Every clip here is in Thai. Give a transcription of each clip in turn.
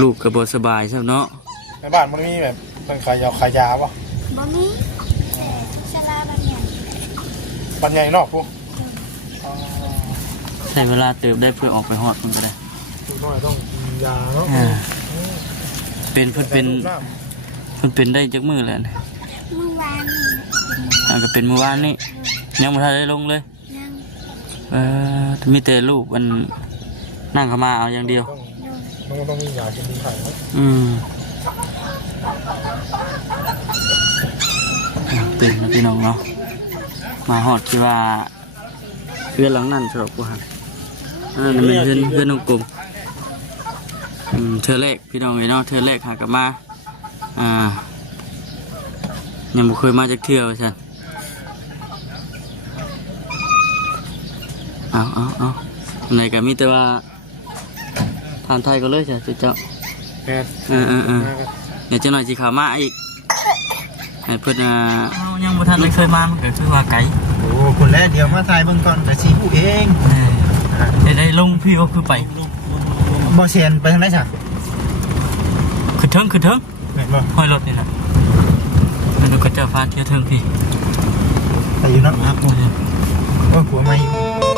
ลูกก็บ่สบายซะเนาะในบ้านมันมีแบบเป็นขายยาขายยาป่ะบ่มีชลาบันใหญ่ปัญญาณอกปุ๊ใช้เวลาเติบได้เพื่อออกไปฮอดมันก็ได้คือน้อยต้องกินยาเนาะอ่าเป็นเพิ่นเป็นน้เพิ่นเป็นได้จักมื้อแล้วนะเมื่อวานนี่อ่าก็เป็นเมื่อวานนี้ยังบ่ทันได้ลงเลย นั่งเออมีแต่ลูกมันนั่งเข้ามาเอาอย่างเดียว ต้อง มันก็ต้องมียากินดีไข่เนาะอืมตื่นแล้วพี่น้องเนาะ มาหอดที่ว่าเพื่อนหลังนั่นสำหรับกูฮะอันนั้นเป็นเพื่อนเพื่อนน้องกลมอืมเธอเลขพี่น้องเลยเนาะเธอเลขหากลับมา อ่า ยังบ่เคยมาจากเที่ยวใช่นเอาเอาเอาอันไหนก็มีแต่ว่า ทานไทยก็เลยใช่จุเจ้าแพทย์เออเออเออเดี๋ยวจะหน่อยสิขาวมาอีกให้เพื่อนอ่ายังบ่ทันได้เคยมามันก็คือว่าไกลโอ้คนแรกเดี๋ยวมาถ่ายเบิ่งก่อนแต่สีผู้เองเดี๋ยวได้ลงพี่ก็คือไปบ่เซียนไปทางไหนจ้ะคือเทิงคือเทิงเห็นบ่ห้อยรถนี่แหละมันก็เจอฟ้าเที่ยวเทิงพี่แต่อยู่เนั่นครับว่าผัวมาอยู่อ๋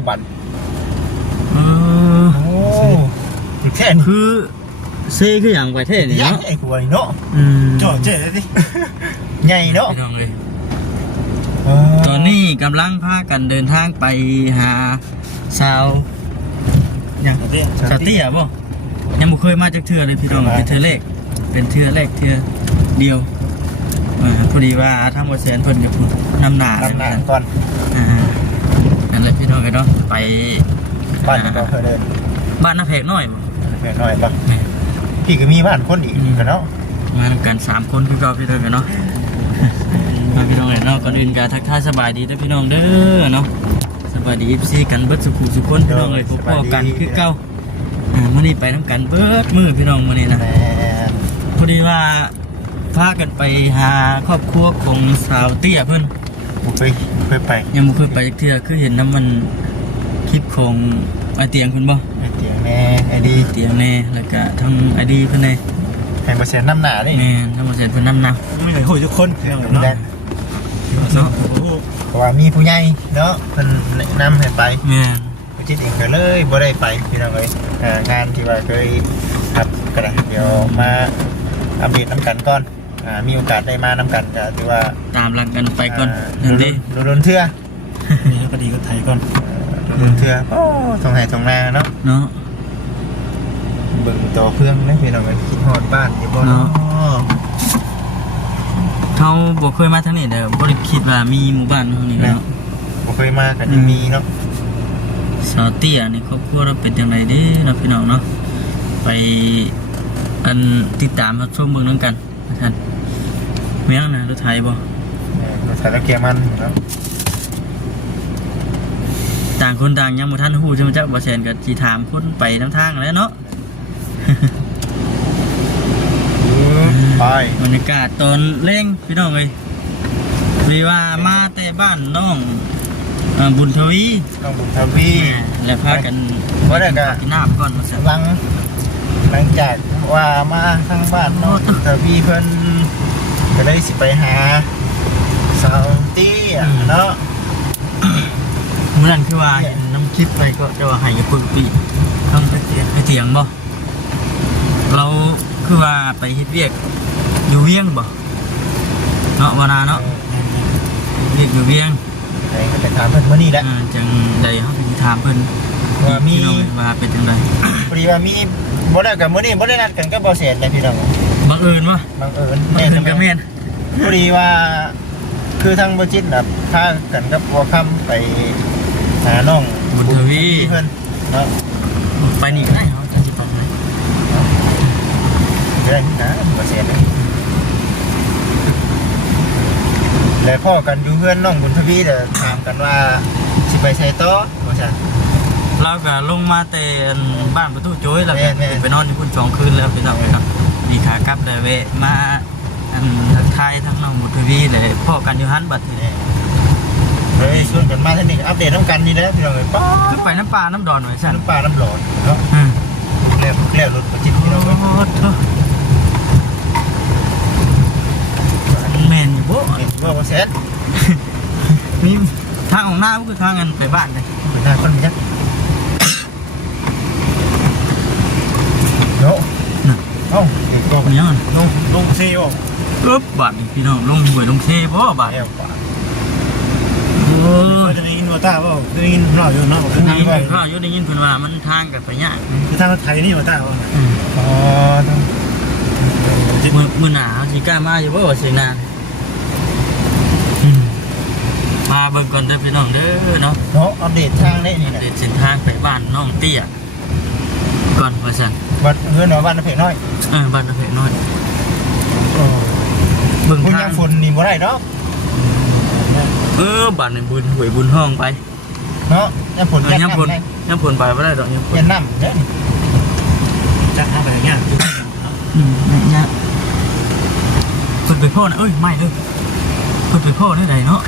แล้วบัตรเออโอ้แค่นี้คือเซ่คืออย่างไปเท่นี่ยักเนาะษ์ไอ้ผัวนี่เนาะอืมจ่อเจ๊ดิใหญ่เนาะพี่น้องเลยตอนนี้กำลังพากันเดินทางไปหาสาวอย่างสาวเตี้ยบ่ยังบ่เคยมาจากเทือเลยพี่น้องเป็นเทือแรกเป็นเทือแรกเทือเดียวเออพอดีว่าทางบริษัทเพิ่นจะพูดนำหนาลำหนักก่อนอ่านั่นแหละพี่น้ องกันเนาะไปบ้านเราเคยเดินบ้านนาเพกน้อยบ่แม่น้อยป่ะพี่ก็มีบ้านคนอีกกันเนาะมาทำกันสามคนคือเก่าพี่น้องกันเนาะมาพี่น้องเลยเนาะก่อนอื่นก็ทักทายสบายดีนะพี่น้องเด้อเนาะสบายดีซีกันเบิดสุขุสุขคนพี่น้องเลยพบพ่อกันคือเก่าอ่ามื้อนี้ไปน้ำกันเบิดมื้อพี่น้องมื้อนี้นะแม่พอดีว่าพากันไปหาครอบครัวของสาวเตี้ยเพิ่น บุเคยเคยไปยังบ่เคยไปจักเทื่อคือเห็นน้ำมันคลิปของไอเตียงเพิ่นบ่ไอ้เตียงแม่ไอ้ดีเตียงแน่แล้วก็ทั้งไอดีเพิ่นแน่แห่งเปอร์เซ็นต์น้ำหนานี่แม่ทั้งหมดเสร็จเพิ่นนำนำไม่เคยคุยทุกคนเนาะเนาะเพราะว่ามีผู้ใหญ่เนาะเพิ่นแนะนำให้ไปแม่นผู้จิตเองก็เลยบ่ได้ไปพี่น้องเอ้ยอ่างานที่ว่าเคยครับก็ได้เดี๋ยวมาอัปเดตน้ำกันก่อน อ่ามีโอกาสได้มาน้ำกันก็ถือว่าตามหลังกันไปก่อนอ่านั่นเด้โดนโดนเทื่อมีก็ดีก็ไทยก่อนโดนเทื่อโอ้ตรงไหนตรงนาเนาะเนาะเบิ่งตัวเพื่องนะพี่น้องเอ้ยคิดฮอดบ้านอยู่บ่เนาะเนาะเขาบ่เคยมาทางนี้เด้อบ่ได้คิดว่ามีหมู่บ้านตรงนี้เนาะบ่เคยมาก็ยังมีเนาะสาวเตี้ยนี่ครอบครัวเราเป็นจังไดเด้เนาะพี่น้องเนาะไปอันติดตามรับชมเบิ่งนํกันท่าน เมียงนะรถไทยบ่เออรถไถแล้วแกมันเนาะต่างคนต่างยังบ่ทันฮู้ใช่มั้ยจ๊ะบ่แซนก็สิถามคนไปนํทางแหล้วเนาะ ไปบรรยากาศตอนเร่งพี่น้องเลยหรือว่ามาแต่บ้านน้องเอ่อบุญทวีต้องบุญทวีแล้วพากันว่าได้ก็กินน้ำก่อนมาสักหลังหลังจากว่ามาทางบ้านเนาะทวีเพิ่น ก็ได้สิไปหาสาวเตี้ยเนาะเมื่อนั้นคือว่าเห็นน้ำคลิปไปก็จะว่าใหายกับปึกปีต้องไปเตียงไปเตียงบ่เราคือว่าไปเฮ็ดเวียกอยู่เวียงบ่เนาะวานาเนาะเวียกอยู่เวียงไปไปถามเพิ่นมื้อนี้แหละอ่าจังใดเฮาไปถามเพิ่นว่ามีพี่น้องเอ้ยว่าเป็นจังไดพอดีว่ามีบ่ได้กับมื้อนี้บ่ได้นัดกันกับบ่เสร็จเลยพี่น้องบัง เอิญวะบังเอิญบังแม่เอิญนก็แม่นพอดีว่า คือทางบ่จิตน่ะพากันกับบ่คำไปหาน้องบุญทวีเพิ่นเนาะไปนี่ก็ได้เฮาจะสิไปไหนจะได้นะบ่เสร็จเลยแล้วพ่อกันอยู่เพื่อนน้องบุญทวีเด้อถามกันว่าสิไปใช้ต่อว่าซั่นเราก็ลงมาแต่บ้านประตูโจ้ยแล้วแม่ก็นแม่นไปนอนอยู่พุ่นสองคืนแล้วพี่น้องครับมี ขากลับเลยเวะมาอันทักทายทั้งน้องหมุทวีเลยพ่อกันอยู่หันบัดทีนี้เฮ้ยชวนกันมาท่านี่อัปเดตน้ำกันนี่นะพี่น้องเอ้ยป้าคือไปน้ำปลาน้ำดอนไว้สั่นน้ำปลาน้ำหลอดเนาะอืมแล้วแล้วรถประจิตพี่น้องโอ้เอ้ยโหแม่นอยู่บ่เห็นว่าว่าแสนนี่ทางของหน้าก็คือทางกันไปบ้านเลยเป็นทางคนยักษ์เนาะเอ้าเด็กก็ คนนี้มันลงลงซีออกปึ๊บบาดนี่พี่น้องลงหวยลงเทบ่บาดแอวป่าโอ้เราจะได้ยินว่าต้าเปล่าได้ยินเราอยู่เนาะคือได้ทางยินไปเพิ่นว่าอยู่ได้ยินเพิ่นว่ามันทางกันไปยากคือทางไทยนี่ว่าต้าเปล่าอืมอ๋อต้องมือมือหนาสิกล้ามาอยู่บ่ว่าสินานอืมมาเบิ่งก่อนเด้อพี่น้องเด้อเนาะเนาะอัปเดตทางได้นี่นะเดินเส้นทางไปบ้านน้องเตี้ยก่อนว่าซั่น วัดเพื่อนว่าบ้านน้ำเพงน้อยเออบ้านน้องเพชรน้อยเบิ่งคุณทายังงฝนนี่บ่ได้เนาะเออบ้านนี่บุญหวยบุญห้องไปเนาะยังฝนเออยันยังผลน้ำได้ยังผลไปบ่ได้ดอกยังผลยันน้ำเด้อจะทางไปอย่างเงี้ยอืมแม่เนี่ยเพิ่นไปพ่อนะเอ้ยไม่เด้อเพิ่นไปพ่อได้ใดเนาะ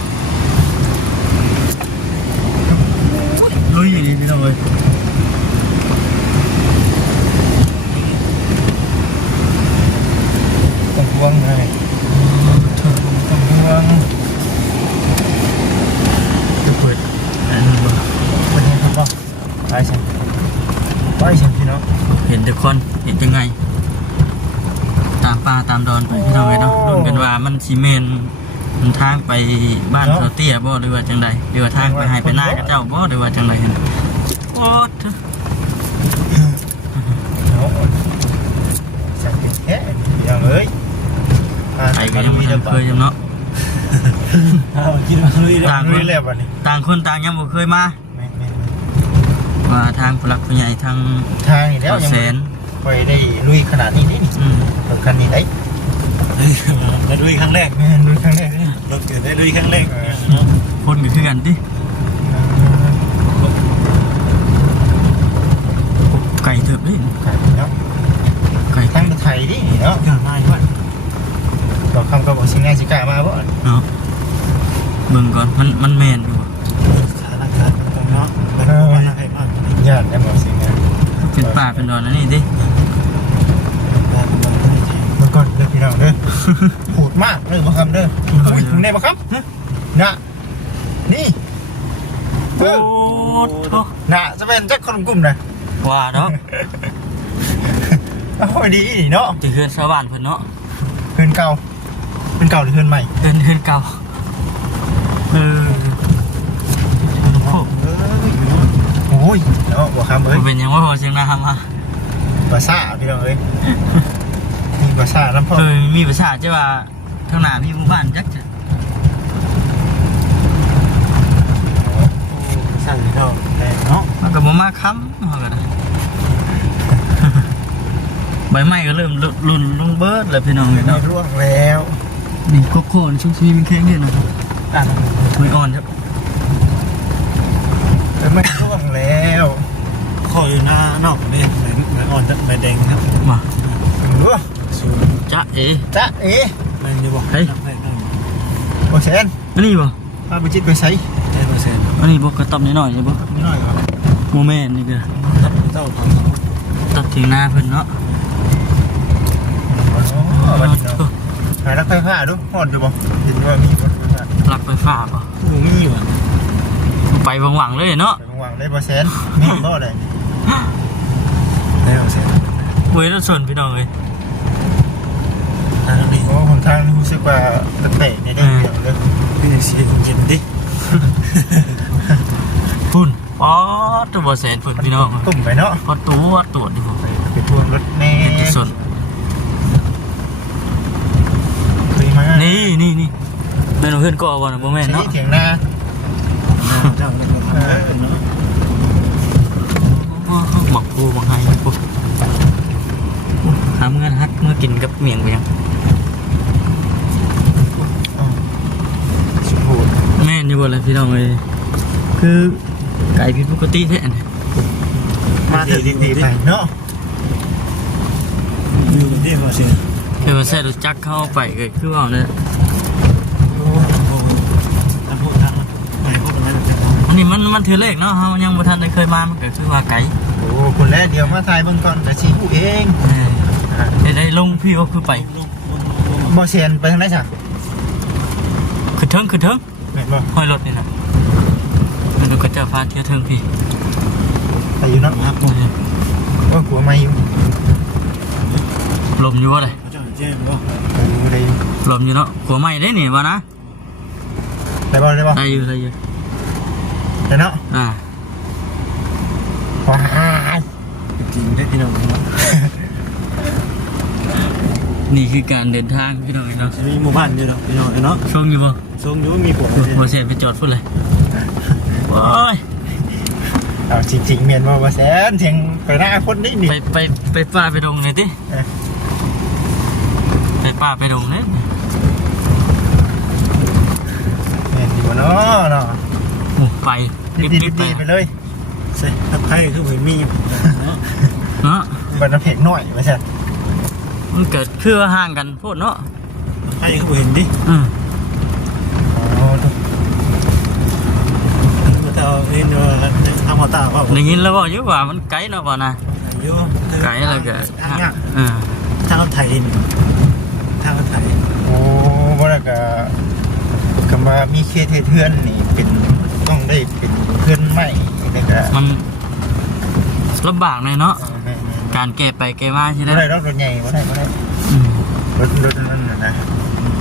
เฮ้ยอย่างนี้พี่น้องเอ้ย ต้องพ วงเลยต้องพวงจะเปิดอันนั้นบ่เป็นยังไงครับไปสิไปสิพี่น้องเห็นแต่คนเห็นยังไง ตามป่าตามดอนไปพี่น้องเอ้ยเนาะรุ่นกันว่ามันซีเมนมันทางไปบ้านเขาเตี้ยบ่หรือว่าจังใดหรือว่าทางไปให้ไปหน้ากับเจ้าบ่หรือว่าจังใดโอ้เถอะเนาะสักแค่พี่น้องเอ้ย ไอ้ก็ยังไม่เคยจำเนาะ เอากินมาลุยเลยต่างรู้แล้ววันนี้ต่างคนต่างยังบ่เคยมาแม่แม่ว่าทางผู้หลักผู้ใหญ่ทางทางนี่แล้วเกายังแสนไปได้ลุยขนาดนี้นี่นี่อืมรถคันนี้ได้มาลุยครั้งแรกแม่ลุยครั้งแรกเลยรถเกิดได้ลุยครั้งแรกคนก็คือกันติไก่เถิบเลยไก่เนาะไก่ทั้งไทยดิเนาะ อย่างไรวะ บอกคำก็บอกสิงง่ายสิกล้ามาบ่เนาะเบิ่งก่อนมันมันแม่นอยู่อะขาลักขาตรงเนาะเป็นวันอะไรบ้างญาติได้บอกสิงง่ายเป็นป่าเป็นดอนแล้วนี่ดิเมื่อก่อนเด้อพี่น้องเด้อโหดมากเลยบ่คำเด้ออุ้ยถึงได้บ่ครับน่ะนี่เอโอ้อโถน่ะจะเป็นจักคนกลุ่มนะว่าเนาะโอ้ยดีนี่เนาะจะเฮือนชาวบ้านเพิ่นเนาะเพื่อนเก่าเพื่ อนเก่าหรือเพื่อนใหม่เฮือนเฮือนเก่าเออโอ้โอ้ยเนาะบ่คำเอ้ยเป็นหยังว่าพอเสียงนามาภาษาพี่น้องเอ้ยมีภาษาน้ำพ่อเออมีประชาใช่ว่าทางหน้ามีหมู่บ้านจักจะสั่งเราแต่เนาะมันก็บ่มาค้ำเฮาก็ได้ใบไม้ก็เริ่มหลุนลงเบิดแล้วพี่น้องเอ้ยเนาะเนาะร่วงแล้ว นี่โกโก้นี่ชุบชีมันแข็งเด้เนาะอะคุยอ่อนครับไม่ร่วงแล้วข้ออยู่หน้านอกนี่ใบอ่อนใบแดงครับมาเออสูงจ๊ะเอ๋จ๊ะเอ๋แม่จะบอกโอเชนอันนี้บ่พาไปจิตไปใช้ได้เปอร์เซ็นต์อันนี้บ่กระต๊อบนิดหน่อยนี่บ่นิดหน่อยครับโมแม่นนี่ก็เจ้าของตัดถึงหน้าเพิ่นเนาะ อ๋อวันนี้เนาะหารักไฟฟ้าดูหอดดูบ่เห็นว่ามีบนไฟฟ้าหลักไฟฟ้าบ่ดูมีอยู่อะไปหวังๆเลยเนาะไปวางได้บ่เซนมีบ่ได้ได้เปอร์เซ็นต์เว้ยรถส่วนพี่น้องเอ้ยทางนี้โอ้ผมทางรู้สึกว่าแปลกๆในเรื่องเดียวเลยพี่เสียเย็นดิพุ่นอ๋อตัวบ่แสนพุ่นพี่น้องตุ่มไปเนาะพอตัวตรวจดิผมไปทวงรถแน่เป็นที่สุด เคย มานี่นี่นี่แม่นเพื่อนก็บ่นะบ่แม่นใช้เนาะเถียงนาเจ้าเป็นคนทำเป็นเนาะหมักปูหมักไห้ปูทำเงินฮักเมื่อกินกับเมียงไปยังสุดโหดแม่นอยู่บ่เลยพี่น้องเอ้ยคือไก่ผิดปกติแท้เนี่ยมาดีดีดีไปเนาะอยู่ที่บ่เสีย เดี๋ยวว่าใส่รถจักรเข้าไปก็คือว่าเนี่ยโอ้โหทำพูดทางไปพวกนั้นจะเอาอันนี้มันมันถือเลขเนาะเฮายังบ่ทันได้เคยมามันก็คือว่าไก่โอ้คนแรกเดียวมาถ่ายเบิ่งก่อนแต่สิผู้เองเออได้ได้ลงพี่ว่าคือไปลงบนลงบ่เซียนไปทางไหนจ้ะคือเทิงคือเทิงแม่นบ่ห้อยรถนี่นะมันดูกระเจ้าฟ้าเที่ยวเทิงพี่ไปอยู่เนาะครับผมว่าหัวไม่อยู่ลมอยู่ว่าไรเขาจะแจ้ งบ่ไปอยู่ได้อยู่ลมอยู่เนาะหัวไหม้ได้นี่วะนะได้บ่ได้บ่ได้อยู่ได้อยู่ได้เนาะอ่าว้ายจริงได้พี่น้องเนาะนี่คือการเดินทางพี่น้องเนาะจะมีหมู่บ้านอยู่เนาะพี่น้องเนาะช่วงอยู่บ่ทรงอยู่มีผมโบเซนไปจอดพุ่นเลยโอ้ยเอาจริงๆเมียนบ่ว่าแสนเสียงไปหน้าคนนี่นี่ไปไปไปป่าไปดงเลยติเออไปป่าไปดงเลยเมียนอยู่บ่เนาะเนาะโอ้ไปดีรีบดีๆไปดีไปเลยใช่ถ้าใครคือเหมือนมีเนาะเนาะบันน้ำเพกหน่อยไม่ใช่มันเกิดคือว่าห่างกันโพดเนาะใครคือเห็นดิอืมอ๋อมันจะเอาเห็นว่าทำหัวตาเปล่าได้ยินแล้วว่าอยู่ว่ามันไกลเนาะบ่นะอยู่ไกลแล้วก็ทางเนี้ยอ่าทางไทย ทางไทยโอ้บ่ได้ก็คำว่ามีเคสเทือนนี่เป็นต้องได้เป็นเพื่อนใหม่นี่ก็มันลำบากเลยเนาะแม่นการแก้ไปแก้มาใช่ๆไหมบ่ได้รถรถใหญ่บ่ได้บ่ได้อืมรถรถนั่นน่ะนะ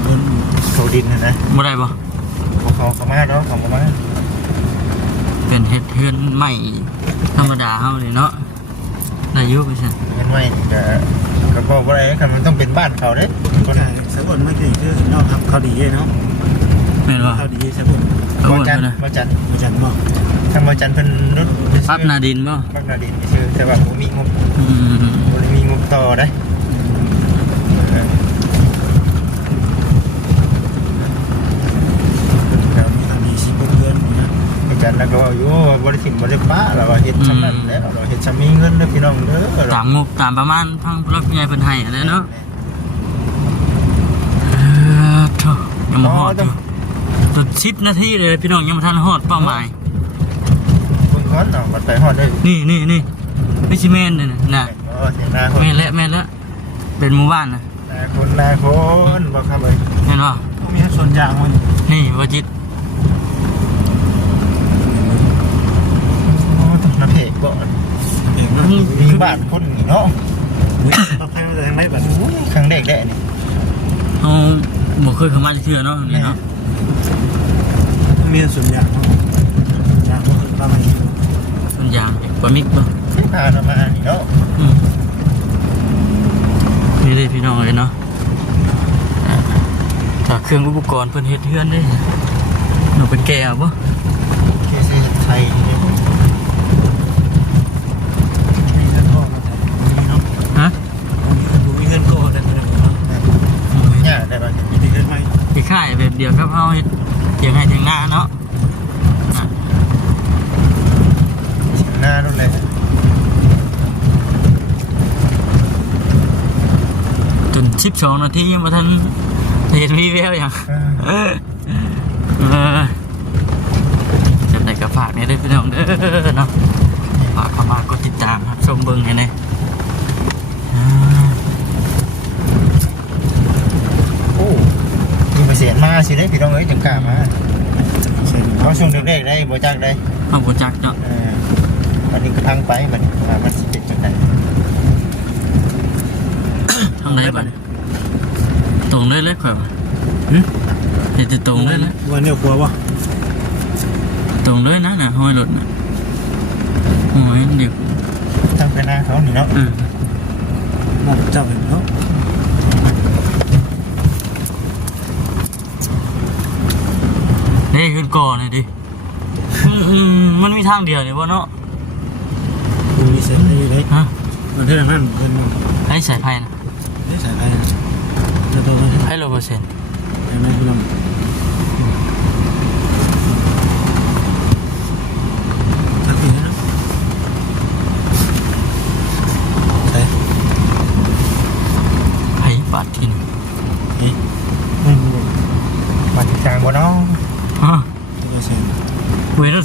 บนโซดินน่ะนะบ่ได้บ่บ่เขาเขามาดอกเขาบ่มาเป็นเฮ็ดเฮือนใหม่ธรรมดาเฮานี่เนาะได้อยู่ไปซั่นเห็นไว้นี่ก็ ก็บอกบ่ได้คันมันต้องเป็นบ้านเขาเด้คนใช่สกุลไม่กี่คือนอกครับเขาดีเนาะแม่นบ่เขาดีสกุลเอาบ่หมดจันเลยนะบ่จันมาจันบอกทางบ่จันเพิ่นรถปั๊บนาดินบ่บักนาดินชื่อแต่ว่าบ่มีงบอืม บ่ได้มีงบต่อได้เออ แล้วมีทางนี้สิบเพื่อนนะ อาจารย์แล้วก็ว่าอยู่ว่าบ่ได้ถิ่มบ่ได้ป้าเราก็เฮ็ดซำนั้นแหล้วเราเฮ็ดซำมีเงินเด้อพี่น้องเด้อตามงบตามประมาณทางผู้รับผู้ใหญ่เพิ่นให้อะไรเนาะเออโธ่ยังบ่ฮอดอยู่ตัด10นาทีเลยพี่น้องยังบ่ทันฮอดเป้าหมายเบิ่งก่อนเนาะบัดไปฮอดได้นี่นี่นี่ไม่ใช่แม่นเลยนะน่ะโอ้เสียงหน้าคนแม่นแล้วแม่นแล้วเป็นหมู่บ้านนะหน้าคนหน้าคนบ่ครับเอ้ยเห็นป่ะมีส่วนยางมันนี่วจิต โอ้ ต้องน้ำเพกบ่เองนะมีบ้านคนนี่เนาะต้องใครมาจากทางไหนบ้างโอ้ยครั้งแรกได้นี่เอาบ่เคยเข้ามาเชื่อเนาะนี่เนาะมีส่วนยางยางก็คือประมาณนี้ส่วนยางปลามิกบ่ที่พาเรามานี่เนาะอืมนี่เลยพี่น้องเลยเนาะอ่าถ้าเครื่องอุปกรณ์เพิ่นเฮ็ดเฮือนเด้หนูเป็นแก่บ่เคสไทยนี่ มีเงินก็มาจากนี้เนาะ ฮะ มีเงินก็ได้เนาะ เนี่ยได้ป่ะ มีเงินไหม คล้ายๆแบบ เดียวกับเฮาเฮ็ดเถียงให้เถียงหน้าเนาะอะเสียงหน้ารถเลยจน12นาทียังบ่ทันเห็นมีแววหยังเออเออเออจะได้กับฝากนี่ได้พี่น้องเด้อเนาะฝากเข้ามากดติดตามครับชมเบิ้งให้แน่อ่า โอ้ มีมาเสียมาสิได้พี่น้องเอ้ยจังกล้ามาใช่เขาช่วงแรกๆได้บ่จักได้เอาบ่จักเนาะเออวันนี้ก็ทางไปมันว่ามันสิเป็นจังไดทางไหนบัดนี้ตรงเลยเลยข่อยว่าหึเฮ็ดแต่ตรงเลยนะวันนี้กลัววะตรงเลยนะน่ะห้อยรถน่ะโอ้ยเดี๋ยวทางไปหน้าเขานี่เนาะเออมองจับเห็นเนาะ นี่ขึ้นก่อนเลยดิอืมอืมมันมีทางเดียวนี่บ่เนาะคุณมีเส้นอยู่เลยฮะมันเท่านั้นเงินไอ้สายไฟน่ะได้สายไปจะโดนไอ้โลเปอร์เซ็นต์ไปไหมพี่น้อง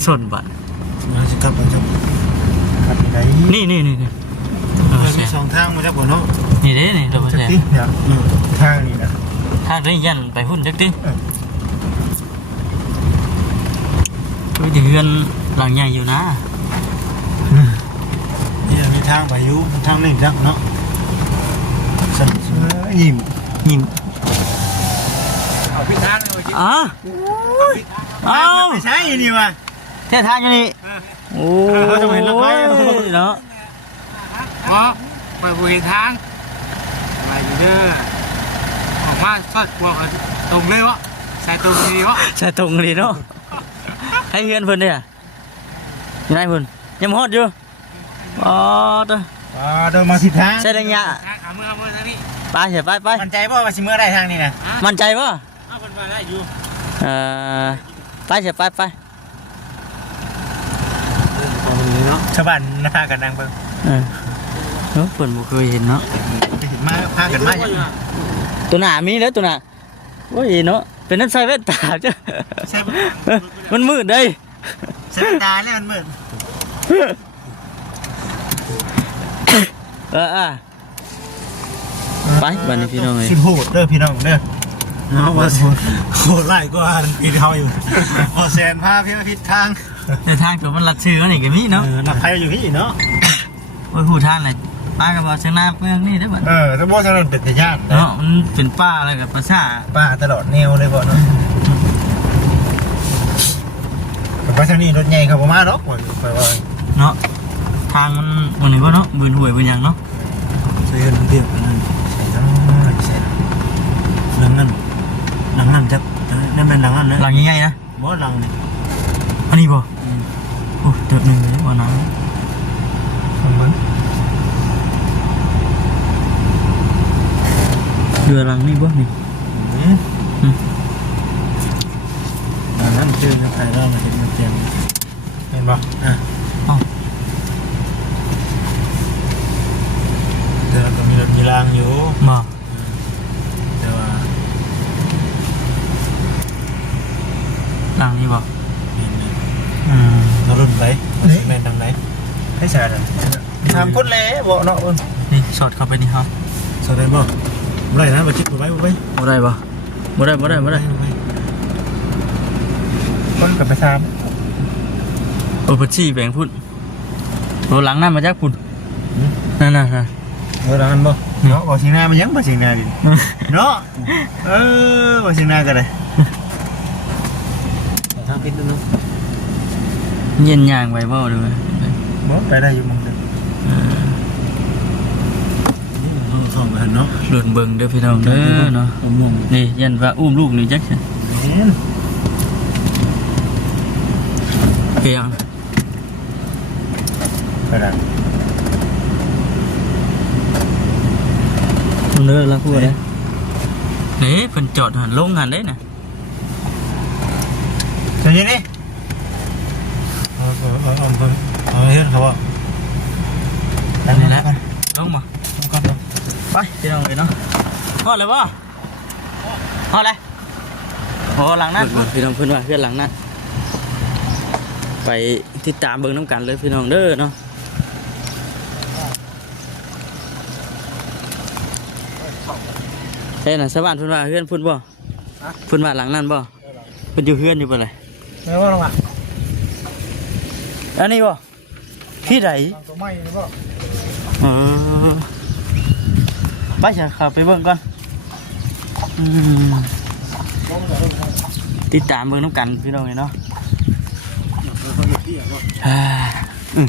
สนบัดมาสิกลับมาจับครับนี่ได้นี่นี่นี่นี่เออมีสองทางมาจับบ่เนาะนี่เด้นี่เราไปจักเสียติเนี่ยทางนี่นะถ้าได้ยันไปหุ่นจักติเออเฮ้ยเรือนหลังใหญ่อยู่นะนี่มีทางไปอยู่ทางนี้จักเนาะสนเออยิ้มยิ้มเอาพี่ทางเลยอ๋อเอาไม่ใช่นี่วะ เท่ทางอยู่นี่โอ้เขาจะเห็นรถไฟยเนาะเพราะไปบริเวณทางไปอยู่เด้อออกมาทอดกลัวเอาตรงเลยวะใส่ตรงนี้วะใช่ตรงนี้เนาะให้เฮือนเพิ่นเนี่ยอยู่ไหนเพิ่นยังบ่ฮอดอยู่อ๋อตัวอ๋อเดินมาสิทางใช่ระยะทางขาเมื่อเมื่อทางนี้ไปเสียไปไปมั่นใจป่ะว่าสิเมื่อได้ทางนี้นะมั่นใจป่ะเอาเป็นไปได้อยู่เอ่อไปเสียไปไป ตรงนี้เนาะ ชาวบ้านนะพากันดังเบิ่งเออเออเพิ่นบ่เคยเห็นเนาะจะเห็นมาพากันมาอย่างตัวหน้ามีแล้วตัวหน้าโอ้ยเนาะเป็นน้ำใส่แว่นตาจ้ะใช่มันมืดเด้ยใช่ตาแล้วมันเหมือนเอออะไปบัดนี้พี่น้องเอ้ยสิโหดเด้อพี่น้องเด้อเนาะว่าโหดไล่กว่าปีเฮาอยู่พอแซนพาพี่มาผิดทาง แต่ทางตัวมันลัดชื่อมันอีกก็มีเนาะเออนักใครอยู่ที่เนาะโอ้ยผู้ท่านเลยป้าก็บอกเชียงนาเมืองนี่ได้อบัดเออสมมติถนนเป็นตะย่านเนาะมันเป็นป้าอะไรกับประชาป้าตลอดแนวเลยบ่เนาะแต่ว่าทางนี้รถใหญ่เขาบ่มาหรอกว่าไปว่าเนาะทางมันวันนี้ก็เนาะบืนห่วยบืนหยังเนาะเสียนเดียวกันนั่นใช่เนาะใช่เนาะหลังนั้นหลังนั้นจักนั่นเป็นหลังนั้นนะหลังใหญ่ๆนะบ่หลังนี่อันนี้บ่ โอ้เติบหนึ่งเลยบ่น้ของมันำเรือหลังนี่บ่นี่อืมหลังนั้นชื่อนักใครเรามาเห็นมาเตรียมเห็นบ่อะแต่ก็มีรถมีรางอยู่ บ่ แต่ว่า หลังนี่บ่ เห็นนี่ อืม เรารุ่นไปแม่นทางไหน ให้ใช่เลยทำคนเลย บ่เนาะเอิ้นนี่สอดเข้าไปนี่ครับสอดได้บ่บ่ได้นะบ่คิดบ่ไว้บ่ไว้บ่ได้บ่บ่ได้บ่ได้บ่ได้คนกับไปทโอ้เพิ่นชี้แบ่งพุ่นโอ้หลังนั้นมาจากพุ่นนั่นน่ะฮะำเออแล้วมันบ่เนาะบ่สิงหน้ามันยังบ่สิงหน้าอยู่เนาะเออบ่สิงหน้าก็ได้ทางผิดเนาะเย็นยางไปบ่เด้อบ่ไปได้อยู่หมองเดิมนี่เรา สองไปเนาะเดินเบิ่งเด้อพี่น้องเด้อเนาะมงนี่ยันว่าอุ้มลูกนี่จักซั่นเปียงไปได้มันเด้อละกูเด้อเฮ้เพิ่นจอดหันลงหันเด้น่ะเดี๋ยวนี้นี่เอาเอาเอาเออเฮ็ดเขาว่านั่นแหละลงมาต้องกันเน ไปพี่น้องเลยเนาะฮอดเลยบ่ฮอดเลยโอ้หลังนั้นพี่น้องเพิ่นว่าเพื่อนหลังนั้นไปติดตามเบิ่งน้ำกันเลยพี่น้องเด้อเนาะเฮ้ยน่ะสวรรค์เพิ่นว่าเพื่อนเพิ่นบ่เพิ่นว่าหลังนั้นบ่เพิ่นอยู่เพื่อนอยู่บ่เลยไม่ว่าหรอกอะอันนี้บ่ที่ไหนตัวไม้หรือเปล่าอ๋อ ไปฉันเข้าไปเบิ่งก่อนอืมติดตามเบิ่งน้ำกันพี่น้องเลยเนาะอ่าอืม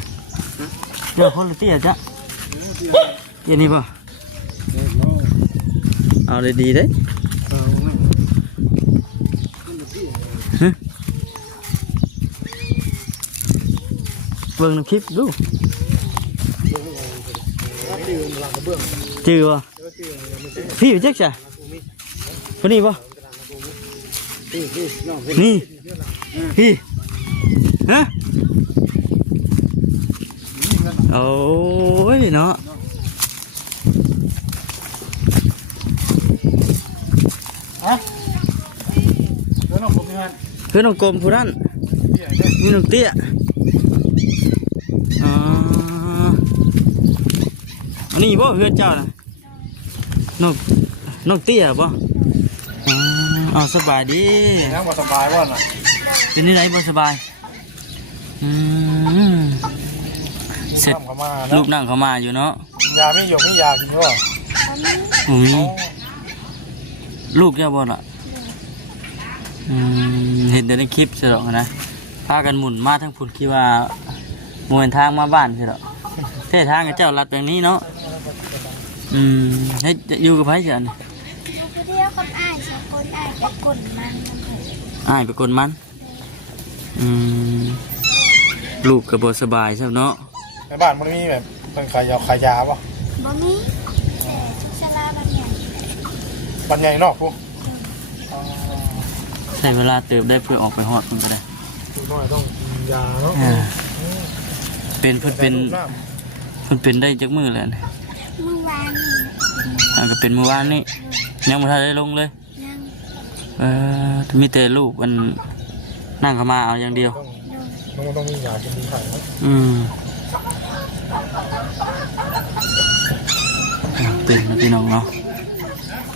เดี๋ยวคนละเตี้ยจ้ะเตี้ยนี่ป่ะเอาเลยดีเด้เบิ่งในคลิปดูจือบ่ พี่อยู่จักจ้ะคนนี้บ่นี่พี่ฮะโอ้ยเนาะแล้วน้องผมยังไงเพื่อนของกลมผู้นั้นเดี๋ยวมีนกเตี้ยอ๋ออันนี้บ่เฮือนเจ้าน่ะ นกนกเตี้ยบ่อ๋ออ๋อสบายดีนั่งบ่สบายว่าน่ะเป็นนี่ไรบ่สบายอืมเสร็จทำเข้ามาลูนะกนั่งเข้ามาอยู่เนาะยาไม่หยกไม่ยากินว่าตอนนี้อุ้ยลูกเจ้าบ่ล่ะอืมเห็นแต่ในคลิปใช่หรอกนะพากันหมุนมาทั้งผุนคิดว่ามวยทางมาบ้านใช่หรอกเท่ทางกับเจ้าลัดแบบนี้เนาะ อืมให้อยู่กับไผเสียนลูกเดียวคนอ้ายสองคนอ้ายแต่กลมันมันเลยอ้ายไปกดมัน อืมลูกก็บ่สบายใช่เนาะ ในบ้านมันมีแบบเป็นขายยาขายยาป่ะบ่มีแต่ชลาบันใหญ่บ้านใหญ่นอกพวกใช้เวลาเติบได้เพื่อออกไปฮอดมันก็ได้ดูหน่อยต้องกินยาเนาะอ่าเป็นเพิ่นเป็นรูปน้เพิ่นเป็นได้จักมือแล้วนะ เมื่อวานนี่อ่าก็เป็นเมื่อวานนี้ยังบ่ทันได้ลงเลยนั่งเออมีแต่ลูกมันนั่งเข้ามาเอาอย่างเดียวำต้องต้องต้องมียากินดีไข่เนาะอืมตื่นมาพี่น้องเนาะ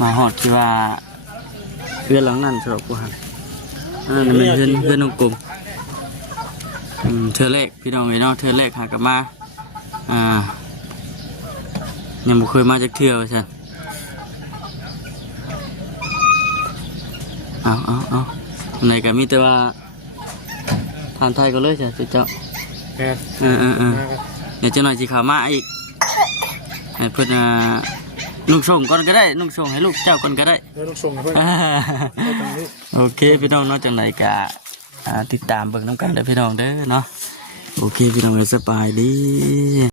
มาหอดที่ว่าเพื่อนหลังนั่นสำหรับกูหันอันนั้นเป็นเพื่อนเพื่อนน้องกลมอืมเธอเลขพี่น้องเลยเนาะเธอเลขหากลับมาอ่า ยังบ่เคยมาจากเที่ยวใช่นเอาเอาเอาอันไหนก็มีแต่ว่าทานไทยก็เลยใช่เจ้าแกเออเออเออมาครับเดี๋ยวจะหน่อยสิขามาอีกให้เพื่อนอ่านุ่งส่งก่อนก็ได้นุ่งส่งให้ลูกเจ้าก่อนก็ได้เดี๋ยวลูกส่งให้เพื่อนอ่าเอาตรงนี้โอเคพี่น้องเนาะจังไหนกะติดตามเบิ่งน้ำกันเด้อพี่น้องเด้อเนาะโอเคพี่น้องเด้อสบายดี